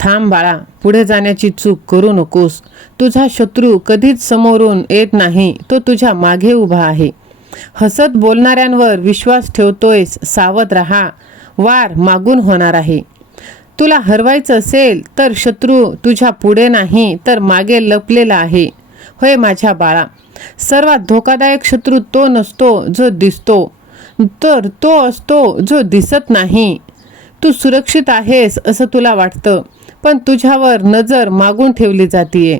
थांब बाळा, पुढे जाण्याची चूक करू नकोस. तुझा शत्रू कधीच समोरून येत नाही, तो तुझ्या मागे उभा आहे. हसत बोलणाऱ्यांवर विश्वास ठेवतोयस, सावध राहा, वार मागून होणार आहे. तुला हरवायचं असेल तर शत्रू तुझ्या पुढे नाही तर मागे लपलेला आहे. होय माझ्या बाळा, सर्वात धोकादायक शत्रू तो नसतो जो दिसतो, तर तो असतो जो दिसत नाही. तू सुरक्षित आहेस असं तुला वाटतं, पण तुझ्यावर नजर मागून ठेवली जातीये.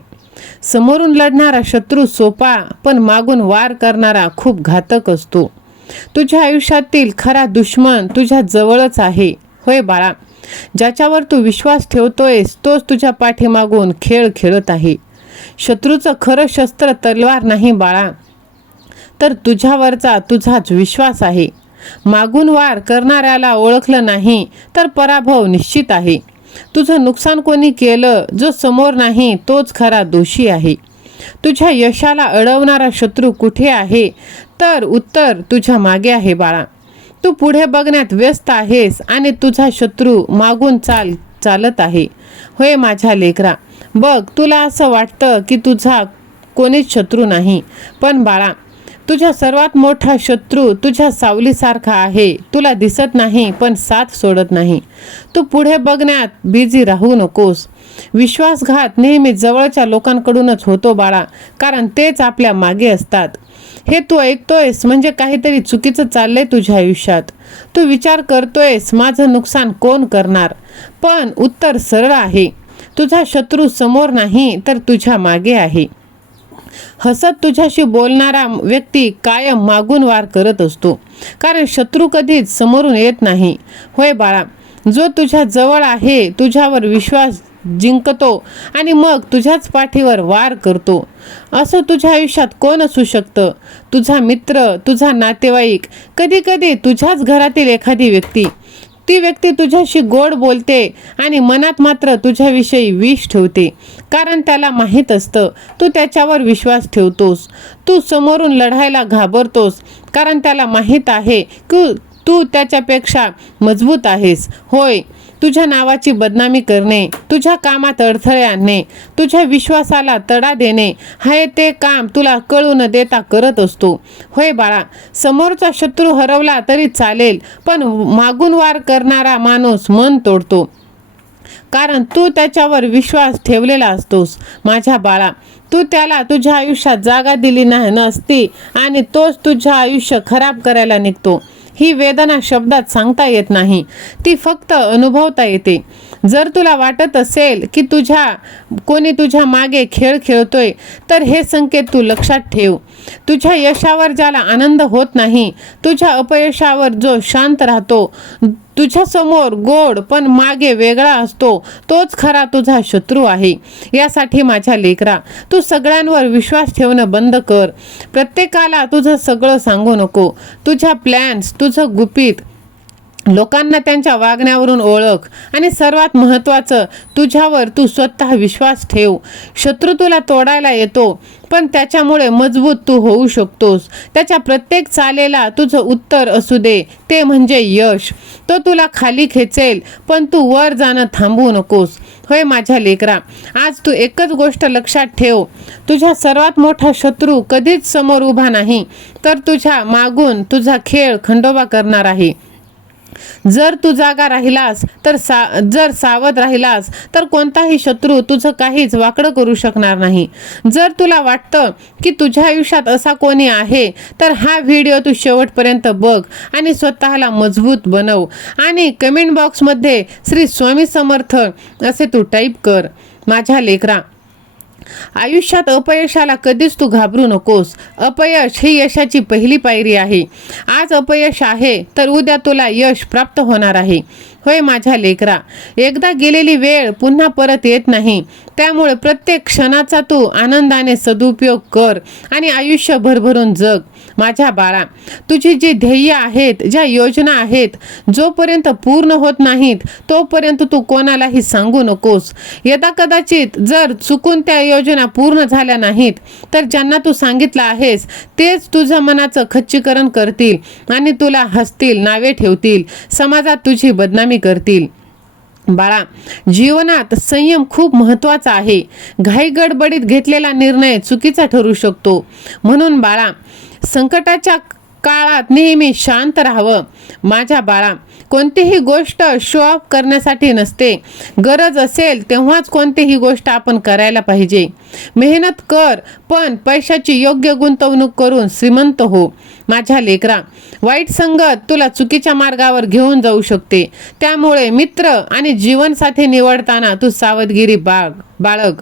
समोरून लढणारा शत्रू सोपा, पण मागून वार करणारा खूप घातक असतो. तुझ्या आयुष्यातील खरा दुश्मन तुझ्या जवळच आहे. होय बाळा, ज्याच्यावर तू विश्वास ठेवतोयस तोच तुझ्या पाठीमागून खेळ खेळत आहे. शत्रूचं खरं शस्त्र तलवार नाही बाळा, तर तुझ्यावरचा तुझाच विश्वास आहे. मागून वार करणाऱ्याला ओळखलं नाही तर पराभव निश्चित आहे. तुझं नुकसान कोणी केलं, जो समोर नाही तोच खरा दोषी आहे. तुझ्या यशाला अडवणारा शत्रू कुठे आहे, तर उत्तर तुझ्या मागे आहे बाळा. तू पुढे बघण्यात व्यस्त आहेस आणि तुझा शत्रू मागून चालत आहे. होय माझ्या लेकरा, बघ, तुला असं वाटतं की तुझा कोणीच शत्रू नाही, पण बाळा, तुझा सर्वात मोठा शत्रू तुझ्या सावलीसारखा आहे. तुला दिसत नाही पण साथ सोडत नाही. तू पुढे बघण्यात बिझी राहू नकोस. विश्वासघात नेहमी जवळच्या लोकांकडूनच होतो बाळा, कारण तेच आपल्या मागे असतात. हे तू ऐकतोयस म्हणजे काहीतरी चुकीचं चाललंय तुझ्या आयुष्यात. तू विचार करतोयस माझं नुकसान कोण करणार, पण उत्तर सरळ आहे. तुझा शत्रू समोर नाही तर तुझ्या मागे आहे. हसत तुझ्याशी बोलणारा व्यक्ती कायम मागून वार करत असतो, कारण शत्रू कधीच समोरून येत नाही. होय बाळा, जो तुझ्या जवळ आहे तुझ्यावर विश्वास जिंकतो आणि मग तुझ्याच पाठीवर वार करतो. असं तुझ्या आयुष्यात कोण असू शकतं? तुझा मित्र, तुझा नातेवाईक, कधी कधी तुझ्याच घरातील एखादी व्यक्ती. ती व्यक्ती तुझ्याशी गोड बोलते आणि मनात मात्र तुझ्याविषयी विष ठेवते, कारण त्याला माहीत असतं तू त्याच्यावर विश्वास ठेवतोस. तू समोरून लढायला घाबरतोस, कारण त्याला माहीत आहे की तू त्याच्यापेक्षा मजबूत आहेस. होय, तुझ्या नावाची बदनामी करणे, तुझ्या कामात अडथळे आणणे, तुझ्या विश्वासाला तडा देणे, हे ते काम तुला कळू न देता करत असतो. होय बाळा, समोरचा शत्रू हरवला तरी चालेल, पण मागून वार करणारा माणूस मन तोडतो, कारण तू त्याच्यावर विश्वास ठेवलेला असतोस. माझ्या बाळा, तू त्याला तुझ्या आयुष्यात जागा दिली नसती आणि तोच तुझं आयुष्य खराब करायला निघतो. ही वेदना शब्दात सांगता येत नाही, ती फक्त अनुभवता येते. जर तुला वाटत असेल की कोणी तुझ्या मागे खेळ खेळतोय, तर हे संकेत तू लक्षात ठेव. तुझ्या यशावर ज्याला आनंद होत नाही, तुझ्या अपयशावर जो शांत राहतो, तुझ्या समोर गोड पण मागे वेगळा असतो, तोच खरा तुझा शत्रू आहे. यासाठी माझ्या लेकरा, तू सगळ्यांवर विश्वास ठेवणं बंद कर. प्रत्येकाला तुझं सगळं सांगू नको. तुझ्या प्लॅन्स, तुझं गुपित लोकांना त्यांच्या वागण्यावरून ओळख, आणि सर्वात महत्त्वाचं, तुझ्यावर तू स्वतः विश्वास ठेव. शत्रू तुला तोडायला येतो, पण त्याच्यामुळे मजबूत तू होऊ शकतोस. त्याच्या प्रत्येक चालेला तुझं उत्तर असू दे, ते म्हणजे यश. तो तुला खाली खेचेल, पण तू वर जाणं थांबवू नकोस. होय माझ्या लेकरा, आज तू एकच गोष्ट लक्षात ठेव. तुझा सर्वात मोठा शत्रू कधीच समोर उभा नाही, तर तुझ्या मागून तुझा खेळ खंडोबा करणार आहे. जर तू जागा राहिलास जर सावध राहिलास तर कोणताही शत्रू तुझं काहीच वाकडं करू शकणार नाही. जर तुला वाटतं की तुझ्या आयुष्यात असा कोणी आहे, तर हा व्हिडिओ तू शेवटपर्यंत बघ आणि स्वतःला मजबूत बनव. आणि कमेंट बॉक्समध्ये श्री स्वामी समर्थ असे तू टाईप कर. माझ्या लेकरा, आयुष्यात अपयशाला कधीच तू घाबरू नकोस. अपयश ही यशाची पहिली पायरी आहे. आज अपयश आहे तर उद्या तुला यश प्राप्त होणार आहे. होय माझ्या लेकरा, एकदा गेलेली वेळ पुन्हा परत येत नाही, त्यामुळे प्रत्येक क्षणाचा तू आनंदाने सदुपयोग कर आणि आयुष्य भरभरून जग. माझ्या बाळा, तुझी जी ध्येय आहेत, ज्या योजना आहेत, जोपर्यंत पूर्ण होत नाहीत तोपर्यंत तू कोणालाही सांगू नकोस. यदा कदाचित जर चुकून त्या योजना पूर्ण झाल्या नाहीत, तर ज्यांना तू सांगितलं आहेस तेच तुझं मनाचं खच्चीकरण करतील आणि तुला हसतील, नावे ठेवतील, समाजात तुझी बदनामी करतील. बाळा, जीवनात संयम खूप महत्त्वाचा आहे. घाई गडबडीत घेतलेला निर्णय चुकीचा ठरू शकतो. म्हणून बाळा, संकटाच्या काळात नेहमी शांत राहावं. माझ्या बाळा, कोणतीही गोष्ट शो ऑफ करण्यासाठी नसते. गरज असेल तेव्हाच कोणतीही गोष्ट आपण करायला पाहिजे. मेहनत कर, पण पैशाची योग्य गुंतवणूक करून श्रीमंत हो. माझ्या लेकरा, वाईट संगत तुला चुकीच्या मार्गावर घेऊन जाऊ शकते. त्यामुळे मित्र आणि जीवनसाथी निवडताना तू सावधगिरी बाळग.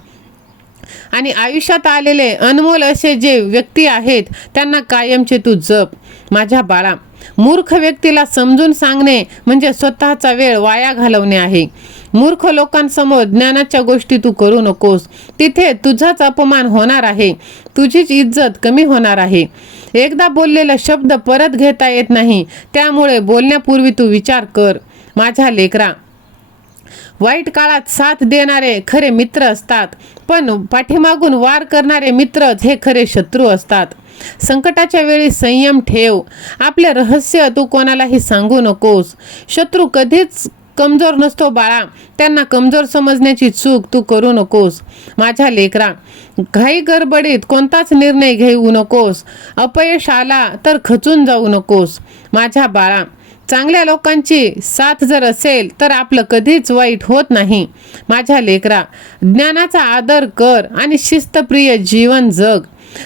आणि आयुष्यात आलेले अनमोल असे जे व्यक्ती आहेत त्यांना कायमचे तू जप. माझ्या बाळा, मूर्ख व्यक्तीला समजून सांगणे म्हणजे स्वतःचा वेळ वाया घालवणे आहे. मूर्ख लोकांसमोर ज्ञानाच्या गोष्टी तू करू नकोस. तिथे तुझाच अपमान होणार आहे, तुझीच इज्जत कमी होणार आहे. एकदा बोललेला शब्द परत घेता येत नाही, त्यामुळे बोलण्यापूर्वी तू विचार कर. माझ्या लेकरा, वाईट काळात साथ देणारे खरे मित्र असतात, पण पाठीमागून वार करणारे मित्रच हे खरे शत्रू असतात. संकटाच्या वेळी संयम ठेव. आपले रहस्य तू कोणालाही सांगू नकोस. शत्रू कधीच कमजोर नसतो बाळा, त्यांना कमजोर समजण्याची चूक तू करू नकोस. माझ्या लेकरा, घाई गडबडीत कोणताच निर्णय घेऊ नकोस. अपयश आला तर खचून जाऊ नकोस. माझ्या बाळा, चांगल्या लोकांची साथ जर असेल तर आपलं कधीच वाईट होत नाही. माझ्या लेकरा, ज्ञानाचा आदर कर आणि शिस्तप्रिय जीवन जग.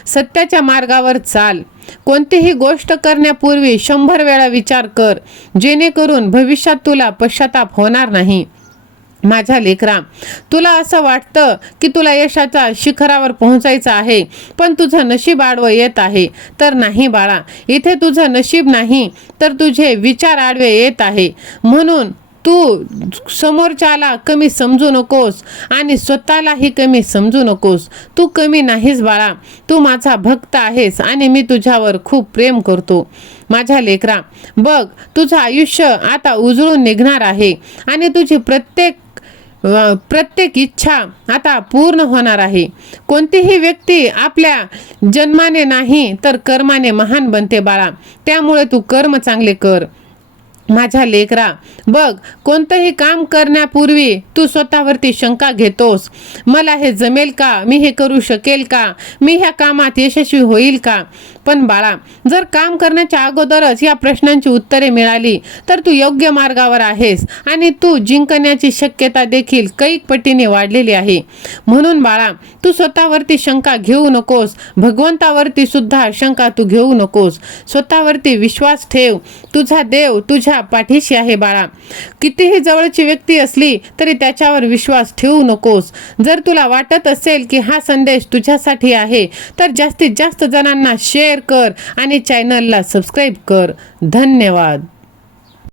सत्याच्या मार्गावर चाल. कोणतीही गोष्ट करण्यापूर्वी 100 वेळा विचार कर, जेणेकरून भविष्यात तुला पश्चाताप होणार नाही. माझ्या लेकरा, तुला असं वाटतं की तुला यशाच्या शिखरावर पोहोचायचं आहे, पण तुझं नशीब आडवं येत आहे. तर नाही बाळा, इथे तुझं नशीब नाही तर तुझे विचार आडवे येत आहे. म्हणून तू समोरच्याला कमी समजू नकोस आणि स्वतःलाही कमी समजू नकोस. तू कमी नाहीस बाळा, तू माझा भक्त आहेस आणि मी तुझ्यावर खूप प्रेम करतो. माझ्या लेकरा, बघ, तुझं आयुष्य आता उजळून निघणार आहे आणि तुझी प्रत्येक इच्छा आता पूर्ण होणार आहे. कोणतीही व्यक्ती आपल्या जन्माने नाही तर कर्माने महान बनते बाळा, त्यामुळे तू कर्म चांगले कर. माझ्या लेकरा, बघ, कोणतंही काम करण्यापूर्वी तू स्वतःवरती शंका घेतोस. मला हे जमेल का? मी हे करू शकेल का? मी ह्या कामात यशस्वी होईल का? पण बाळा, जर काम करण्याच्या अगोदरच या प्रश्नांची उत्तरे मिळाली तर तू योग्य मार्गावर आहेस आणि तू जिंकण्याची शक्यता देखील कैक पटीने वाढलेली आहे. म्हणून बाळा, तू स्वतःवरती शंका घेऊ नकोस. भगवंतावरती सुद्धा शंका तू घेऊ नकोस. स्वतःवरती विश्वास ठेव. तुझा देव तुझ्या पाठीशी आहे बाळा. कितीही जवळची व्यक्ती असली तरी त्याच्यावर विश्वास ठेवू नकोस. जर तुला वाटत असेल की हा संदेश तुझ्यासाठी आहे तर जास्तीत जास्त जणांना शेअर कर आणि चॅनलला सबस्क्राईब कर. धन्यवाद.